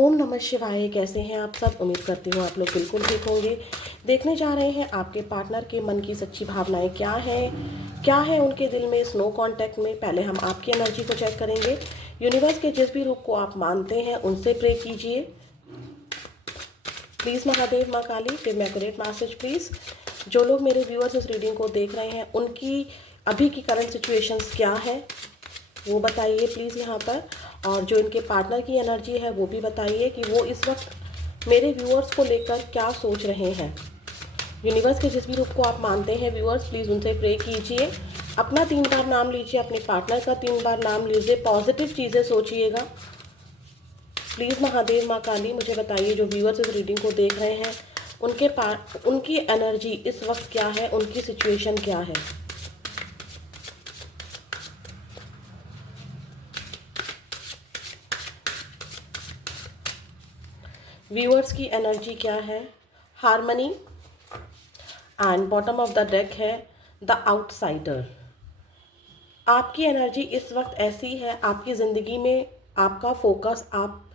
ओम नमः शिवाय। कैसे हैं आप सब? उम्मीद करती हूँ आप लोग बिल्कुल ठीक होंगे। देखने जा रहे हैं आपके पार्टनर के मन की सच्ची भावनाएं क्या है उनके दिल में इस नो कांटेक्ट में। पहले हम आपकी एनर्जी को चेक करेंगे। यूनिवर्स के जिस भी रूप को आप मानते हैं उनसे प्रे कीजिए। प्लीज़ महादेव, माँ Kali, give me accurate message please. जो लोग मेरे व्यूअर्स इस रीडिंग को देख रहे हैं उनकी अभी की करंट सिचुएशंस क्या है वो बताइए प्लीज़ यहाँ पर। और जो इनके पार्टनर की एनर्जी है वो भी बताइए कि वो इस वक्त मेरे व्यूअर्स को लेकर क्या सोच रहे हैं। यूनिवर्स के जिस भी रूप को आप मानते हैं व्यूअर्स, प्लीज़ उनसे प्रे कीजिए। अपना 3 बार नाम लीजिए, अपने पार्टनर का 3 बार नाम लीजिए, पॉजिटिव चीज़ें सोचिएगा। प्लीज़ महादेव, माँ काली, मुझे बताइए जो व्यूअर्स इस रीडिंग को देख रहे हैं उनकी एनर्जी इस वक्त क्या है, उनकी सिचुएशन क्या है। व्यूअर्स की एनर्जी क्या है? Harmony. And bottom of the deck है द आउटसाइडर। आपकी एनर्जी इस वक्त ऐसी है, आपकी ज़िंदगी में आपका फोकस, आप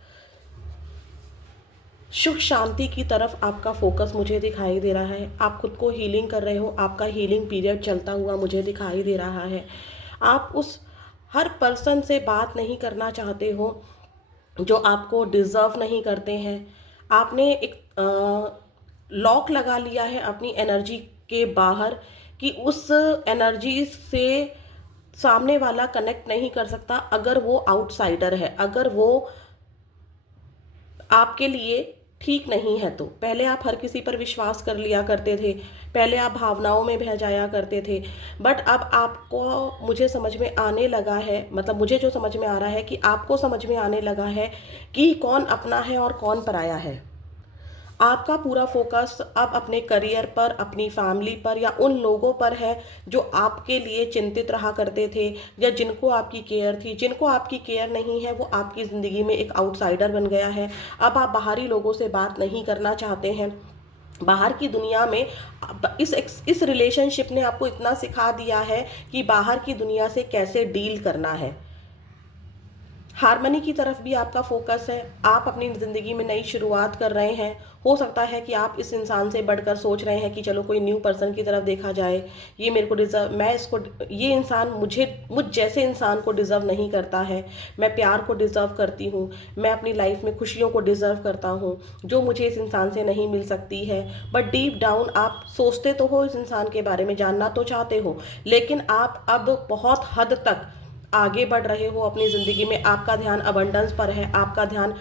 सुख शांति की तरफ आपका फोकस मुझे दिखाई दे रहा है। आप खुद को हीलिंग कर रहे हो, आपका हीलिंग पीरियड चलता हुआ मुझे दिखाई दे रहा है। आप उस हर पर्सन से बात नहीं करना चाहते हो जो आपको डिज़र्व नहीं करते हैं। आपने एक लॉक लगा लिया है अपनी एनर्जी के बाहर कि उस एनर्जी से सामने वाला कनेक्ट नहीं कर सकता अगर वो आउटसाइडर है, अगर वो आपके लिए ठीक नहीं है। तो पहले आप हर किसी पर विश्वास कर लिया करते थे, पहले आप भावनाओं में बह जाया करते थे, बट अब आपको मुझे समझ में आने लगा है, मतलब मुझे जो समझ में आ रहा है कि आपको समझ में आने लगा है कि कौन अपना है और कौन पराया है। आपका पूरा फोकस अब अपने करियर पर, अपनी फैमिली पर या उन लोगों पर है जो आपके लिए चिंतित रहा करते थे या जिनको आपकी केयर थी। जिनको आपकी केयर नहीं है वो आपकी ज़िंदगी में एक आउटसाइडर बन गया है। अब आप बाहरी लोगों से बात नहीं करना चाहते हैं। बाहर की दुनिया में इस रिलेशनशिप ने आपको इतना सिखा दिया है कि बाहर की दुनिया से कैसे डील करना है। हार्मनी की तरफ भी आपका फोकस है। आप अपनी ज़िंदगी में नई शुरुआत कर रहे हैं। हो सकता है कि आप इस इंसान से बढ़कर सोच रहे हैं कि चलो कोई न्यू पर्सन की तरफ देखा जाए, ये मेरे को डिज़र्व, ये इंसान मुझ जैसे इंसान को डिज़र्व नहीं करता है। मैं प्यार को डिज़र्व करती हूँ, मैं अपनी लाइफ में खुशियों को डिज़र्व करता हूँ जो मुझे इस इंसान से नहीं मिल सकती है। बट डीप डाउन आप सोचते तो हो, इस इंसान के बारे में जानना तो चाहते हो, लेकिन आप अब बहुत हद तक आगे बढ़ रहे हो अपनी ज़िंदगी में। आपका ध्यान अबंडेंस पर है, आपका ध्यान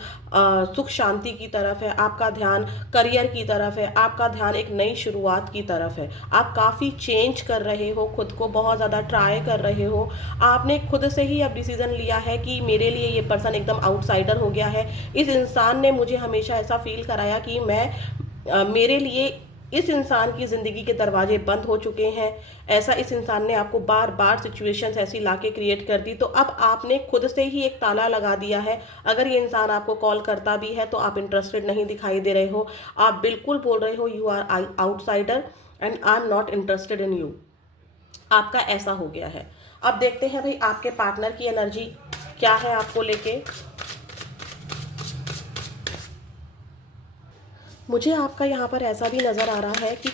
सुख शांति की तरफ है, आपका ध्यान करियर की तरफ है, आपका ध्यान एक नई शुरुआत की तरफ है। आप काफ़ी चेंज कर रहे हो, खुद को बहुत ज़्यादा ट्राई कर रहे हो। आपने खुद से ही अब डिसीज़न लिया है कि मेरे लिए ये पर्सन एकदम आउटसाइडर हो गया है। इस इंसान ने मुझे हमेशा ऐसा फील कराया कि मेरे लिए इस इंसान की ज़िंदगी के दरवाजे बंद हो चुके हैं। ऐसा इस इंसान ने आपको बार बार सिचुएशंस ऐसी लाके क्रिएट कर दी, तो अब आपने खुद से ही एक ताला लगा दिया है। अगर ये इंसान आपको कॉल करता भी है तो आप इंटरेस्टेड नहीं दिखाई दे रहे हो। आप बिल्कुल बोल रहे हो you are outsider and I am not interested in you. आपका ऐसा हो गया है। अब देखते हैं भाई आपके पार्टनर की एनर्जी क्या है आपको लेके। मुझे आपका यहाँ पर ऐसा भी नज़र आ रहा है कि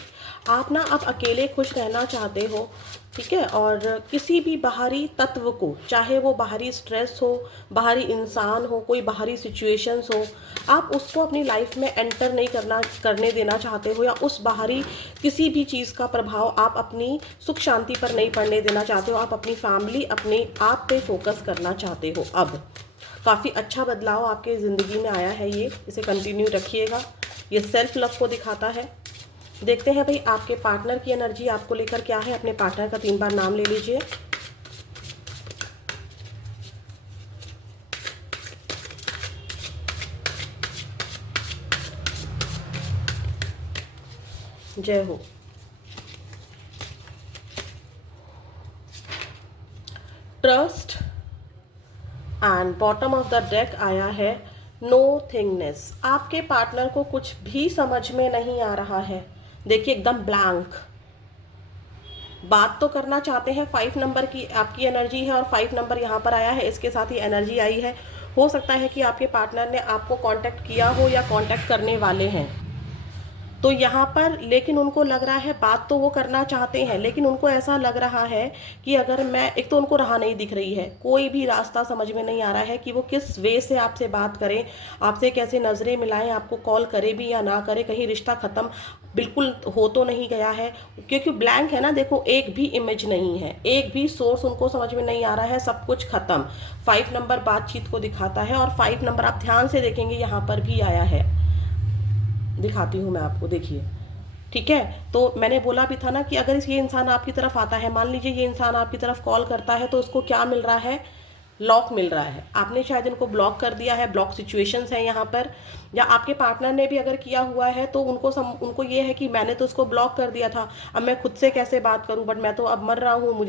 आप ना अब अकेले खुश रहना चाहते हो, ठीक है। और किसी भी बाहरी तत्व को, चाहे वो बाहरी स्ट्रेस हो, बाहरी इंसान हो, कोई बाहरी सिचुएशंस हो, आप उसको अपनी लाइफ में एंटर नहीं करने देना चाहते हो, या उस बाहरी किसी भी चीज़ का प्रभाव आप अपनी सुख शांति पर नहीं पड़ने देना चाहते हो। आप अपनी फैमिली, अपने आप पे फोकस करना चाहते हो। अब काफ़ी अच्छा बदलाव आपके ज़िंदगी में आया है, इसे कंटिन्यू रखिएगा। ये सेल्फ लव को दिखाता है। देखते हैं भाई आपके पार्टनर की एनर्जी आपको लेकर क्या है। अपने पार्टनर का 3 बार नाम ले लीजिए। जय हो। Trust and bottom of the deck आया है नोथिंगनेस। आपके पार्टनर को कुछ भी समझ में नहीं आ रहा है। देखिए एकदम ब्लैंक। बात तो करना चाहते हैं, 5 नंबर की आपकी एनर्जी है और 5 नंबर यहाँ पर आया है, इसके साथ ही एनर्जी आई है। हो सकता है कि आपके पार्टनर ने आपको कांटेक्ट किया हो या कांटेक्ट करने वाले हैं। तो यहाँ पर लेकिन उनको लग रहा है, बात तो वो करना चाहते हैं लेकिन उनको ऐसा लग रहा है कि अगर मैं, एक तो उनको राह नहीं दिख रही है, कोई भी रास्ता समझ में नहीं आ रहा है कि वो किस वे से आपसे बात करें, आपसे कैसे नज़रें मिलाएं, आपको कॉल करे भी या ना करे, कहीं रिश्ता ख़त्म बिल्कुल हो तो नहीं गया है। क्योंकि ब्लैंक है ना, देखो एक भी इमेज नहीं है, एक भी सोर्स उनको समझ में नहीं आ रहा है, सब कुछ ख़त्म। 5 नंबर बातचीत को दिखाता है और 5 नंबर आप ध्यान से देखेंगे यहाँ पर भी आया है, दिखाती हूँ मैं आपको, देखिए। ठीक है, तो मैंने बोला भी था ना कि अगर ये इंसान आपकी तरफ आता है, मान लीजिए ये इंसान आपकी तरफ कॉल करता है, तो उसको क्या मिल रहा है, लॉक मिल रहा है। आपने शायद इनको ब्लॉक कर दिया है, ब्लॉक सिचुएशंस हैं यहाँ पर, या आपके पार्टनर ने भी अगर किया हुआ है तो उनको ये है कि मैंने तो उसको ब्लॉक कर दिया था, अब मैं खुद से कैसे बात करूं, बट मैं तो अब मर रहा हूँ,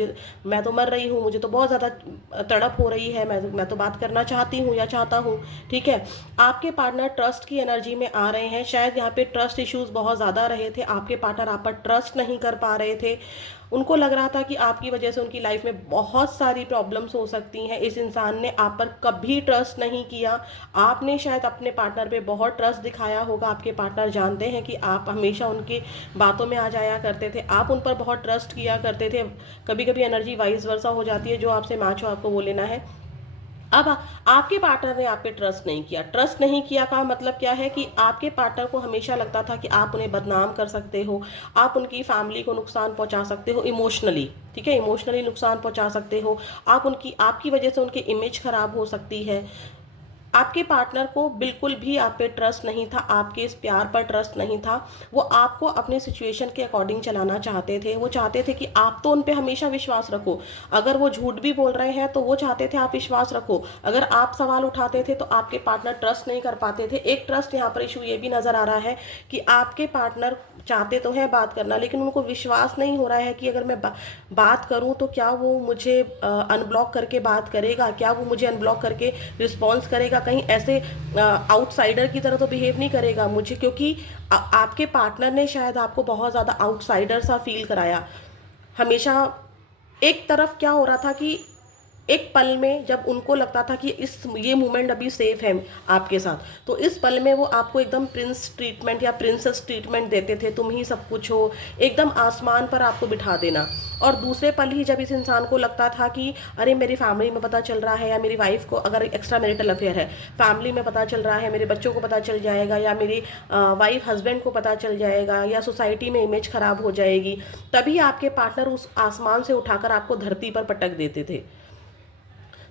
मैं तो मर रही हूँ, मुझे तो बहुत ज़्यादा तड़प हो रही है, मैं तो बात करना चाहती हूँ या चाहता हूँ। ठीक है, आपके पार्टनर ट्रस्ट की एनर्जी में आ रहे हैं, शायद यहाँ पे ट्रस्ट इश्यूज बहुत ज़्यादा रहे थे, आपके पार्टनर आप पर ट्रस्ट नहीं कर पा रहे थे, उनको लग रहा था कि आपकी वजह से उनकी लाइफ में बहुत सारी प्रॉब्लम्स हो सकती हैं, इस इंसान ने आप पर कभी ट्रस्ट नहीं किया, आपने शायद अपने पार्टनर पे बहुत ट्रस्ट दिखाया होगा, आपके पार्टनर जानते हैं कि आप हमेशा उनकी बातों में आ जाया करते थे, आप उन पर बहुत ट्रस्ट किया करते थे। कभी कभी एनर्जी वाइस वर्सा हो जाती है, जो आपसे मैच हो आपको वो लेना है। अब आपके पार्टनर ने आप पे ट्रस्ट नहीं किया, ट्रस्ट नहीं किया का मतलब क्या है कि आपके पार्टनर को हमेशा लगता था कि आप उन्हें बदनाम कर सकते हो, आप उनकी फैमिली को नुकसान पहुंचा सकते हो इमोशनली, ठीक है, इमोशनली नुकसान पहुंचा सकते हो, आपकी वजह से उनकी इमेज खराब हो सकती है। आपके पार्टनर को बिल्कुल भी आप पे ट्रस्ट नहीं था, आपके इस प्यार पर ट्रस्ट नहीं था, वो आपको अपने सिचुएशन के अकॉर्डिंग चलाना चाहते थे, वो चाहते थे कि आप तो उन पे हमेशा विश्वास रखो, अगर वो झूठ भी बोल रहे हैं तो वो चाहते थे आप विश्वास रखो, अगर आप सवाल उठाते थे तो आपके पार्टनर ट्रस्ट नहीं कर पाते थे। एक ट्रस्ट यहाँ पर इशू ये भी नज़र आ रहा है कि आपके पार्टनर चाहते तो हैं बात करना, लेकिन उनको विश्वास नहीं हो रहा है कि अगर मैं बात करूं तो क्या वो मुझे अनब्लॉक करके बात करेगा, क्या वो मुझे अनब्लॉक करके रिस्पॉन्स करेगा, कहीं ऐसे आउटसाइडर की तरह तो बिहेव नहीं करेगा मुझे, क्योंकि आपके पार्टनर ने शायद आपको बहुत ज़्यादा आउटसाइडर सा फील कराया हमेशा। एक तरफ क्या हो रहा था कि एक पल में जब उनको लगता था कि ये मोमेंट अभी सेफ है आपके साथ, तो इस पल में वो आपको एकदम प्रिंस ट्रीटमेंट या प्रिंसेस ट्रीटमेंट देते थे, तुम ही सब कुछ हो, एकदम आसमान पर आपको बिठा देना। और दूसरे पल ही जब इस इंसान को लगता था कि अरे मेरी फैमिली में पता चल रहा है, या मेरी वाइफ को अगर एक्स्ट्रा मैरिटल अफेयर है, फैमिली में पता चल रहा है, मेरे बच्चों को पता चल जाएगा, या मेरी वाइफ हस्बैंड को पता चल जाएगा, या सोसाइटी में इमेज खराब हो जाएगी, तभी आपके पार्टनर उस आसमान से उठाकर आपको धरती पर पटक देते थे।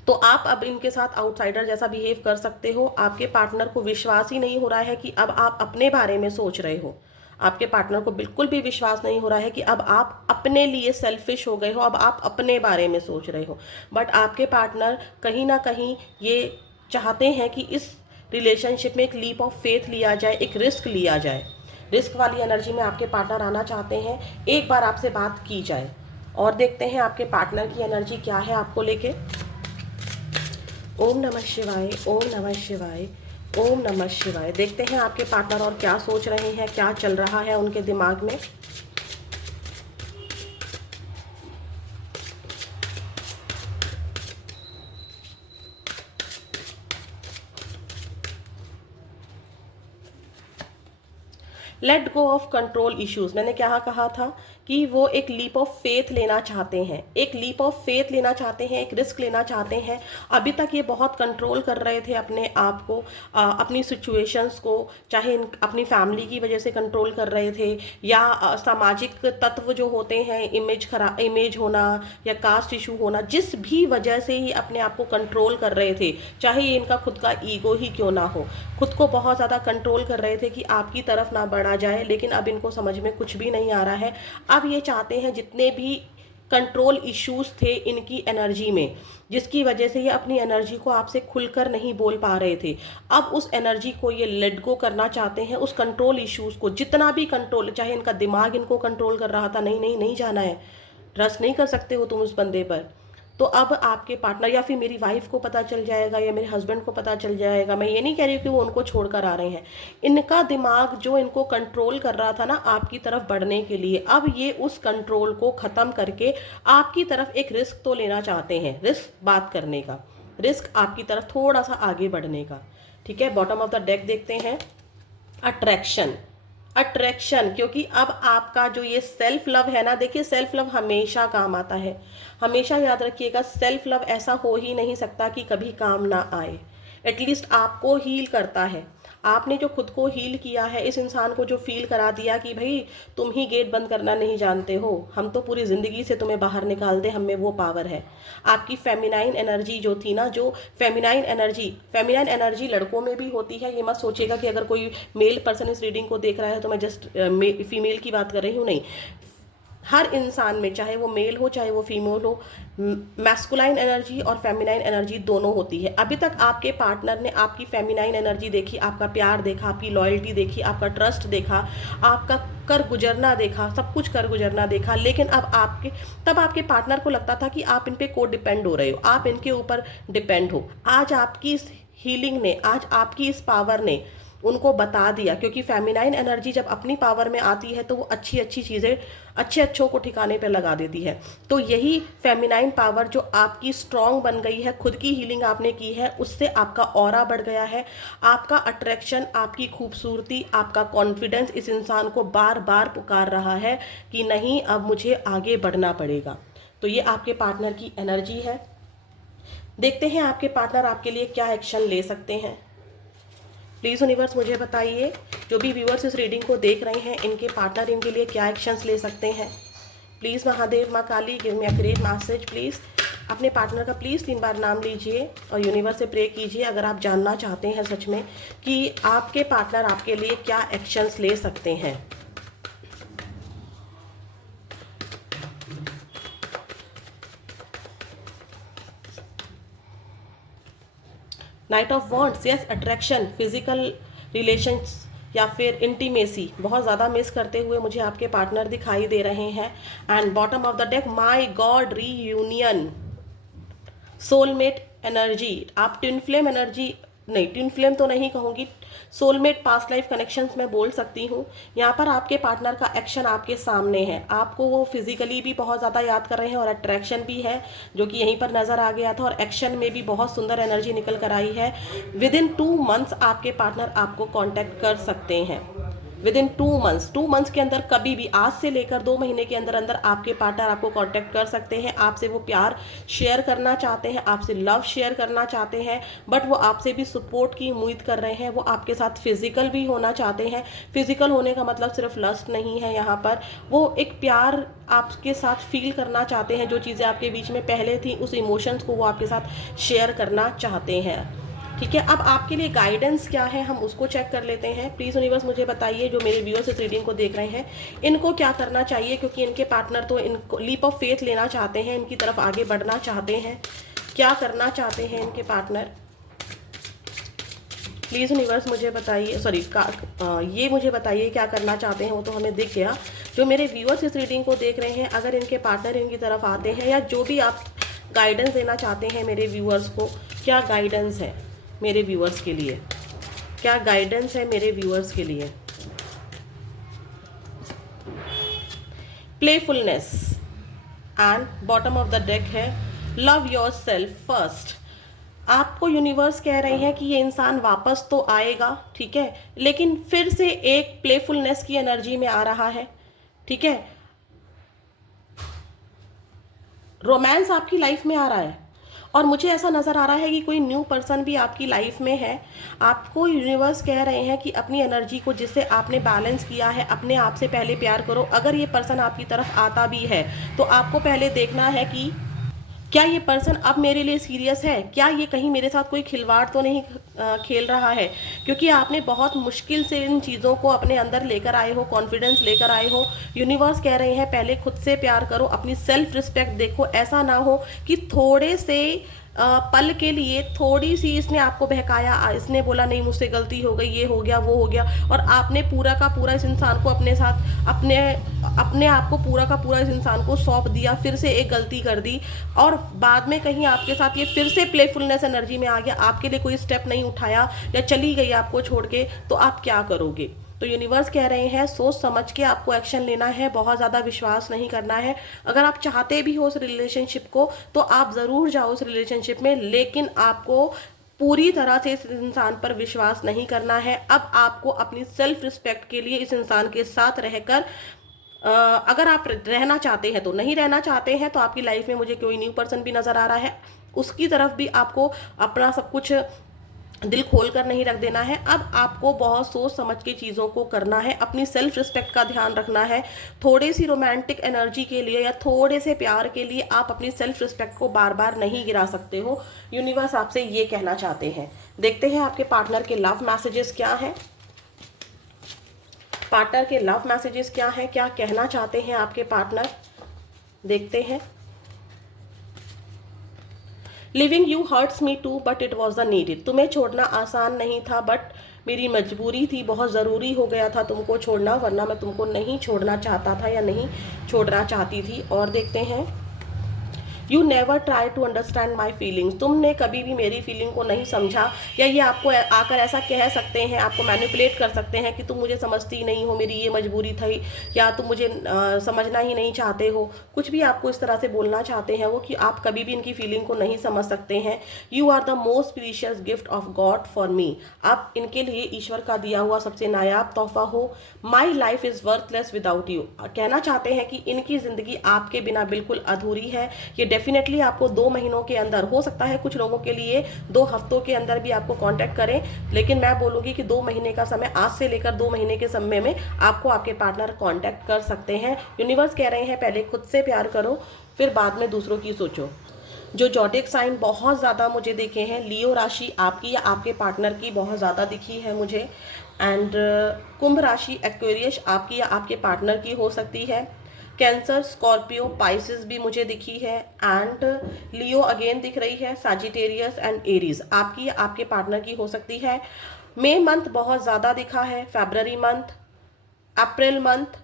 तो आप अब इनके साथ आउटसाइडर जैसा बिहेव कर सकते हो, आपके पार्टनर को विश्वास ही नहीं हो रहा है कि अब आप अपने बारे में सोच रहे हो, आपके पार्टनर को बिल्कुल भी विश्वास नहीं हो रहा है कि अब आप अपने लिए सेल्फिश हो गए हो, अब आप अपने बारे में सोच रहे हो। बट आपके पार्टनर कहीं ना कहीं ये चाहते हैं कि इस रिलेशनशिप में एक लीप ऑफ फेथ लिया जाए, एक रिस्क लिया जाए, रिस्क वाली एनर्जी में आपके पार्टनर आना चाहते हैं, एक बार आपसे बात की जाए। और देखते हैं आपके पार्टनर की एनर्जी क्या है आपको लेके। ओम नमः शिवाय, ओम नमः शिवाय, ओम नमः शिवाय। देखते हैं आपके पार्टनर और क्या सोच रहे हैं, क्या चल रहा है उनके दिमाग में। Let go of control issues, मैंने क्या कहा था कि वो एक लीप ऑफ फेथ लेना चाहते हैं, एक लीप ऑफ फेथ लेना चाहते हैं, एक रिस्क लेना चाहते हैं। अभी तक ये बहुत कंट्रोल कर रहे थे अपने आप को, अपनी सिचुएशंस को, चाहे अपनी फैमिली की वजह से कंट्रोल कर रहे थे, या सामाजिक तत्व जो होते हैं, इमेज होना या कास्ट इशू होना, जिस भी वजह से ही अपने आप को कंट्रोल कर रहे थे, चाहे ये इनका खुद का ईगो ही क्यों ना हो, खुद को बहुत ज़्यादा कंट्रोल कर रहे थे कि आपकी तरफ ना बढ़ा जाए। लेकिन अब इनको समझ में कुछ भी नहीं आ रहा है। अब ये चाहते हैं जितने भी कंट्रोल इश्यूज थे इनकी एनर्जी में, जिसकी वजह से ये अपनी एनर्जी को आपसे खुलकर नहीं बोल पा रहे थे, अब उस एनर्जी को ये लेट गो करना चाहते हैं, उस कंट्रोल इश्यूज को, जितना भी कंट्रोल, चाहे इनका दिमाग इनको कंट्रोल कर रहा था, नहीं नहीं नहीं जाना है, ट्रस्ट नहीं कर सकते हो तुम उस बंदे पर। तो अब आपके पार्टनर, या फिर मेरी वाइफ को पता चल जाएगा, या मेरे हस्बैंड को पता चल जाएगा, मैं ये नहीं कह रही हूँ कि वो उनको छोड़कर आ रहे हैं, इनका दिमाग जो इनको कंट्रोल कर रहा था ना आपकी तरफ बढ़ने के लिए, अब ये उस कंट्रोल को ख़त्म करके आपकी तरफ एक रिस्क तो लेना चाहते हैं, रिस्क बात करने का, रिस्क आपकी तरफ थोड़ा सा आगे बढ़ने का। ठीक है, बॉटम ऑफ द डेक देखते हैं। अट्रैक्शन, अट्रैक्शन, क्योंकि अब आपका जो ये सेल्फ लव है ना, देखिए सेल्फ लव हमेशा काम आता है। हमेशा याद रखिएगा, सेल्फ लव ऐसा हो ही नहीं सकता कि कभी काम ना आए। एटलीस्ट आपको हील करता है। आपने जो खुद को हील किया है, इस इंसान को जो फील करा दिया कि भाई तुम ही गेट बंद करना नहीं जानते हो, हम तो पूरी ज़िंदगी से तुम्हें बाहर निकाल दे, हम में वो पावर है। आपकी फेमिनाइन एनर्जी जो थी ना, जो फेमिनाइन एनर्जी लड़कों में भी होती है। ये मत सोचिएगा कि अगर कोई मेल पर्सन इस रीडिंग को देख रहा है तो मैं जस्ट फीमेल की बात कर रही हूँ, नहीं। हर इंसान में, चाहे वो मेल हो चाहे वो फीमेल हो, मैस्कुलाइन एनर्जी और फेमिनाइन एनर्जी दोनों होती है। अभी तक आपके पार्टनर ने आपकी फेमिनाइन एनर्जी देखी, आपका प्यार देखा, आपकी लॉयल्टी देखी, आपका ट्रस्ट देखा, आपका कर गुजरना देखा, सब कुछ कर गुजरना देखा। लेकिन अब आपके पार्टनर को लगता था कि आप इन पे को डिपेंड हो रहे हो, आप इनके ऊपर डिपेंड हो। आज आपकी इस हीलिंग ने, आज आपकी इस पावर ने उनको बता दिया, क्योंकि फेमिनाइन एनर्जी जब अपनी पावर में आती है तो वो अच्छी अच्छी चीज़ें अच्छे अच्छों को ठिकाने पे लगा देती है। तो यही फेमिनाइन पावर जो आपकी स्ट्रॉन्ग बन गई है, खुद की हीलिंग आपने की है, उससे आपका ऑरा बढ़ गया है। आपका अट्रैक्शन, आपकी खूबसूरती, आपका कॉन्फिडेंस इस इंसान को बार बार पुकार रहा है कि नहीं, अब मुझे आगे बढ़ना पड़ेगा। तो ये आपके पार्टनर की एनर्जी है। देखते हैं आपके पार्टनर आपके लिए क्या एक्शन ले सकते हैं। प्लीज़ यूनिवर्स मुझे बताइए, जो भी व्यूअर्स इस रीडिंग को देख रहे हैं, इनके पार्टनर इनके लिए क्या एक्शंस ले सकते हैं। प्लीज़ महादेव, माँ Kali, give me accurate message please. अपने पार्टनर का प्लीज़ 3 बार नाम लीजिए और यूनिवर्स से प्रे कीजिए अगर आप जानना चाहते हैं सच में कि आपके पार्टनर आपके लिए क्या एक्शंस ले सकते हैं। Night of wands, yes, attraction, physical relations या फिर इंटीमेसी बहुत ज़्यादा मिस करते हुए मुझे आपके पार्टनर दिखाई दे रहे हैं। And bottom of the deck, my God, reunion, soulmate energy. आप ट्विन फ्लेम एनर्जी, नहीं ट्विन फ्लेम तो नहीं कहूँगी, सोलमेट पास्ट लाइफ कनेक्शंस मैं बोल सकती हूँ। यहाँ पर आपके पार्टनर का एक्शन आपके सामने है, आपको वो फिजिकली भी बहुत ज़्यादा याद कर रहे हैं और अट्रैक्शन भी है जो कि यहीं पर नज़र आ गया था, और एक्शन में भी बहुत सुंदर एनर्जी निकल कर आई है। विदिन 2 मंथ्स आपके पार्टनर आपको कॉन्टैक्ट कर सकते हैं। विदिन 2 मंथ्स के अंदर, कभी भी, आज से लेकर 2 महीने के अंदर अंदर आपके पार्टनर आपको कांटेक्ट कर सकते हैं। आपसे वो प्यार शेयर करना चाहते हैं, आपसे लव शेयर करना चाहते हैं, बट वो आपसे भी सपोर्ट की उम्मीद कर रहे हैं। वो आपके साथ फिजिकल भी होना चाहते हैं। फिजिकल होने का मतलब सिर्फ लस्ट नहीं है यहाँ पर, वो एक प्यार आपके साथ फील करना चाहते हैं। जो चीज़ें आपके बीच में पहले थी, उस इमोशंस को वो आपके साथ शेयर करना चाहते हैं। ठीक है, अब आपके लिए गाइडेंस क्या है हम उसको चेक कर लेते हैं। प्लीज़ यूनिवर्स मुझे बताइए, जो मेरे व्यूअर्स इस रीडिंग को देख रहे हैं, इनको क्या करना चाहिए, क्योंकि इनके पार्टनर तो इनको लीप ऑफ फेथ लेना चाहते हैं, इनकी तरफ आगे बढ़ना चाहते हैं। क्या करना चाहते हैं इनके पार्टनर, प्लीज़ यूनिवर्स मुझे बताइए। ये मुझे बताइए क्या करना चाहते हैं, वो तो हमें दिख गया। जो मेरे व्यूअर्स इस रीडिंग को देख रहे हैं, अगर इनके पार्टनर इनकी तरफ आते हैं, या जो भी आप गाइडेंस देना चाहते हैं मेरे व्यूअर्स को, क्या गाइडेंस है मेरे व्यूअर्स के लिए, क्या गाइडेंस है मेरे व्यूअर्स के लिए। Playfulness, and bottom of the deck है लव योर सेल्फ फर्स्ट। आपको यूनिवर्स कह रहे हैं कि ये इंसान वापस तो आएगा, ठीक है, लेकिन फिर से एक प्लेफुलनेस की एनर्जी में आ रहा है। ठीक है, रोमांस आपकी लाइफ में आ रहा है, और मुझे ऐसा नज़र आ रहा है कि कोई न्यू पर्सन भी आपकी लाइफ में है। आपको यूनिवर्स कह रहे हैं कि अपनी एनर्जी को, जिससे आपने बैलेंस किया है, अपने आप से पहले प्यार करो। अगर ये पर्सन आपकी तरफ आता भी है तो आपको पहले देखना है कि क्या ये पर्सन अब मेरे लिए सीरियस है, क्या ये कहीं मेरे साथ कोई खिलवाड़ तो नहीं खेल रहा है, क्योंकि आपने बहुत मुश्किल से इन चीज़ों को अपने अंदर लेकर आए हो, कॉन्फिडेंस लेकर आए हो। यूनिवर्स कह रहे हैं पहले खुद से प्यार करो, अपनी सेल्फ रिस्पेक्ट देखो। ऐसा ना हो कि थोड़े से पल के लिए थोड़ी सी इसने आपको बहकाया, इसने बोला नहीं मुझसे गलती हो गई, ये हो गया वो हो गया, और आपने पूरा का पूरा इस इंसान को अपने साथ अपने आप को पूरा का पूरा इस इंसान को सौंप दिया, फिर से एक गलती कर दी, और बाद में कहीं आपके साथ ये फिर से प्लेफुलनेस एनर्जी में आ गया, आपके लिए कोई स्टेप नहीं उठाया या चली गई आपको छोड़ के, तो आप क्या करोगे। तो यूनिवर्स कह रहे हैं सोच समझ के आपको एक्शन लेना है, बहुत ज़्यादा विश्वास नहीं करना है। अगर आप चाहते भी हो उस रिलेशनशिप को तो आप ज़रूर जाओ उस रिलेशनशिप में, लेकिन आपको पूरी तरह से इस इंसान पर विश्वास नहीं करना है। अब आपको अपनी सेल्फ रिस्पेक्ट के लिए इस इंसान के साथ रहकर अगर आप रहना चाहते हैं तो, नहीं रहना चाहते हैं तो आपकी लाइफ में मुझे कोई न्यू पर्सन भी नज़र आ रहा है, उसकी तरफ भी आपको अपना सब कुछ दिल खोल कर नहीं रख देना है। अब आपको बहुत सोच समझ के चीज़ों को करना है, अपनी सेल्फ रिस्पेक्ट का ध्यान रखना है। थोड़ी सी रोमांटिक एनर्जी के लिए या थोड़े से प्यार के लिए आप अपनी सेल्फ रिस्पेक्ट को बार बार नहीं गिरा सकते हो। यूनिवर्स आपसे ये कहना चाहते हैं। देखते हैं आपके पार्टनर के लव मैसेजेस क्या हैं। पार्टनर के लव मैसेजेस क्या हैं, क्या कहना चाहते हैं आपके पार्टनर, देखते हैं। Leaving you hurts me too but it was the needed. तुम्हें छोड़ना आसान नहीं था बट मेरी मजबूरी थी, बहुत ज़रूरी हो गया था तुमको छोड़ना, वरना मैं तुमको नहीं छोड़ना चाहता था या नहीं छोड़ना चाहती थी। और देखते हैं, you never try to understand my feelings. तुमने कभी भी मेरी फीलिंग को नहीं समझा, या ये आपको आकर ऐसा कह सकते हैं, आपको मैनिपुलेट कर सकते हैं कि तुम मुझे समझती ही नहीं हो, मेरी ये मजबूरी थी, या तुम मुझे समझना ही नहीं चाहते हो। कुछ भी आपको इस तरह से बोलना चाहते हैं वो, कि आप कभी भी इनकी फीलिंग को नहीं समझ सकते हैं। You are the most precious gift of God for me. आप इनके लिए ईश्वर का दिया हुआ सबसे नायाब तोहफा हो। My life is worthless without you. कहना चाहते हैं कि इनकी ज़िंदगी आपके बिना बिल्कुल अधूरी है। ये डेफिनेटली आपको 2 महीनों के अंदर, हो सकता है कुछ लोगों के लिए 2 हफ्तों के अंदर भी आपको कांटेक्ट करें, लेकिन मैं बोलूँगी कि 2 महीने का समय, आज से लेकर 2 महीने के समय में आपको आपके पार्टनर कांटेक्ट कर सकते हैं। यूनिवर्स कह रहे हैं पहले खुद से प्यार करो, फिर बाद में दूसरों की सोचो। जो जॉडिक साइन बहुत ज़्यादा मुझे देखे हैं, लियो राशि आपकी या आपके पार्टनर की बहुत ज़्यादा दिखी है मुझे। एंड कुंभ राशि एक्वेरियस आपकी या आपके पार्टनर की हो सकती है। कैंसर, स्कॉर्पियो, पाइसिस भी मुझे दिखी है। एंड लियो अगेन दिख रही है। सजिटेरियस एंड एरीज आपकी या आपके पार्टनर की हो सकती है। मई मंथ बहुत ज़्यादा दिखा है, फरवरी month, April month,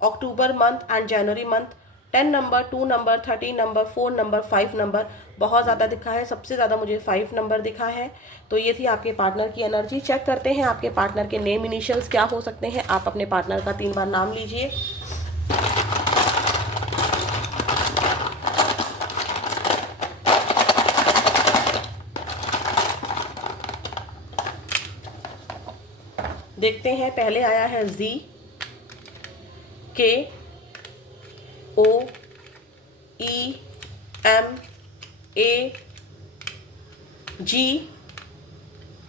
October month and जनवरी month. 10 number, 2 number, 13 number, 4 number, 5 number बहुत ज़्यादा दिखा है। सबसे ज़्यादा मुझे 5 नंबर दिखा है। तो ये थी आपके पार्टनर की एनर्जी। चेक करते हैं आपके पार्टनर के नेम इनिशियल्स क्या हो सकते हैं। आप अपने पार्टनर का 3 बार नाम लीजिए। देखते हैं, पहले आया है जी, के, ओ, ई, एम, ए, जी,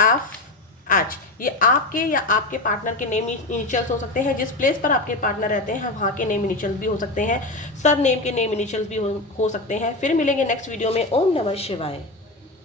एफ, एच। ये आपके या आपके पार्टनर के नेम इनिशियल्स हो सकते हैं। जिस प्लेस पर आपके पार्टनर रहते हैं वहाँ के नेम इनिशियल्स भी हो सकते हैं। सर नेम के नेम इनिशियल्स भी हो सकते हैं। फिर मिलेंगे नेक्स्ट वीडियो में। ओम नमः शिवाय।